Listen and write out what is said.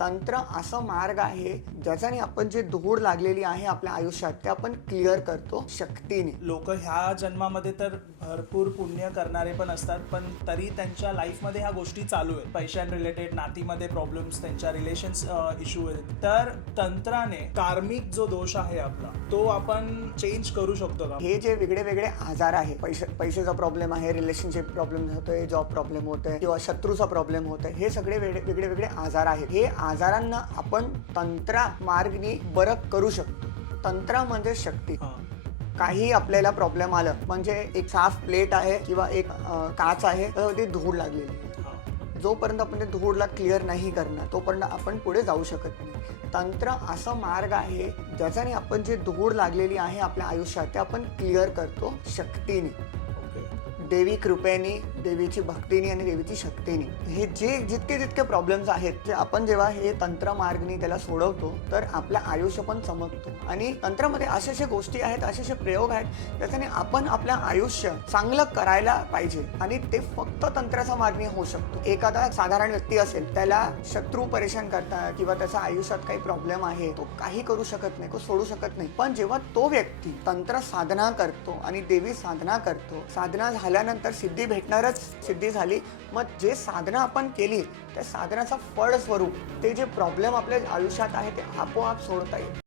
तंत्र असा मार्ग आहे ज्याच्याने आपण जे धूळ लागलेली आहे आपल्या आयुष्यात ते आपण क्लिअर करतो शक्तीने. लोक ह्या जन्मामध्ये तर भरपूर पुण्य करणारे पण असतात, पण तरी त्यांच्या लाईफमध्ये ह्या गोष्टी चालू आहेत. पैशां रिलेटेड, नातीमध्ये प्रॉब्लेम्स, त्यांच्या रिलेशन्स इश्यू आहेत. तर तंत्राने कार्मिक जो दोष आहे आपला तो आपण चेंज करू शकतो का? हे जे वेगळे वेगळे आजार आहे, पैशाचा प्रॉब्लेम आहे, रिलेशनशिप प्रॉब्लेम होतोय, जॉब प्रॉब्लेम होतोय किंवा शत्रूचा प्रॉब्लेम होतोय, हे सगळे वेगळे वेगळे आजार आहेत. हे आजारांना आपण तंत्रा मार्गनी बरं करू शकतो. तंत्रामध्ये शक्ती. काही आपल्याला प्रॉब्लेम आलं म्हणजे एक साफ प्लेट आहे किंवा एक काच आहे त्याच्यावरती धूळ लागलेली आहे, जोपर्यंत आपण ते धूळला क्लिअर नाही करणार तोपर्यंत आपण पुढे जाऊ शकत नाही. तंत्र असा मार्ग आहे ज्याच्याने आपण जे धूळ लागलेली आहे आपल्या आयुष्यात ते आपण क्लिअर करतो शक्तीने, देवी कृपेने, देवीची भक्तीने आणि देवीची शक्तीने. हे जितके प्रॉब्लेम्स आहेत जे आपण जेव्हा हे तंत्र मार्गने त्याला सोडवतो तर आपलं आयुष्य पण चमकतो. आणि तंत्रामध्ये अशा गोष्टी आहेत, असे प्रयोग आहेत ज्याच्याने आपण आपलं आयुष्य चांगलं करायला पाहिजे आणि ते फक्त तंत्राचा मार्गने होऊ शकतो. एखादा साधारण व्यक्ती असेल, त्याला शत्रू परेशान करतात किंवा त्याच्या आयुष्यात काही प्रॉब्लेम आहे, तो काही करू शकत नाही, तो सोडू शकत नाही. पण जेव्हा तो व्यक्ती तंत्र साधना करतो आणि देवी साधना करतो, साधना झाल्यानंतर सिद्धी भेटणारच. सिद्धी झाली, मग जे साधना आपण केली त्या साधनाचा फळ स्वरूप ते जे प्रॉब्लेम आपल्या आयुष्यात आहे ते आपोआप सोडता येईल.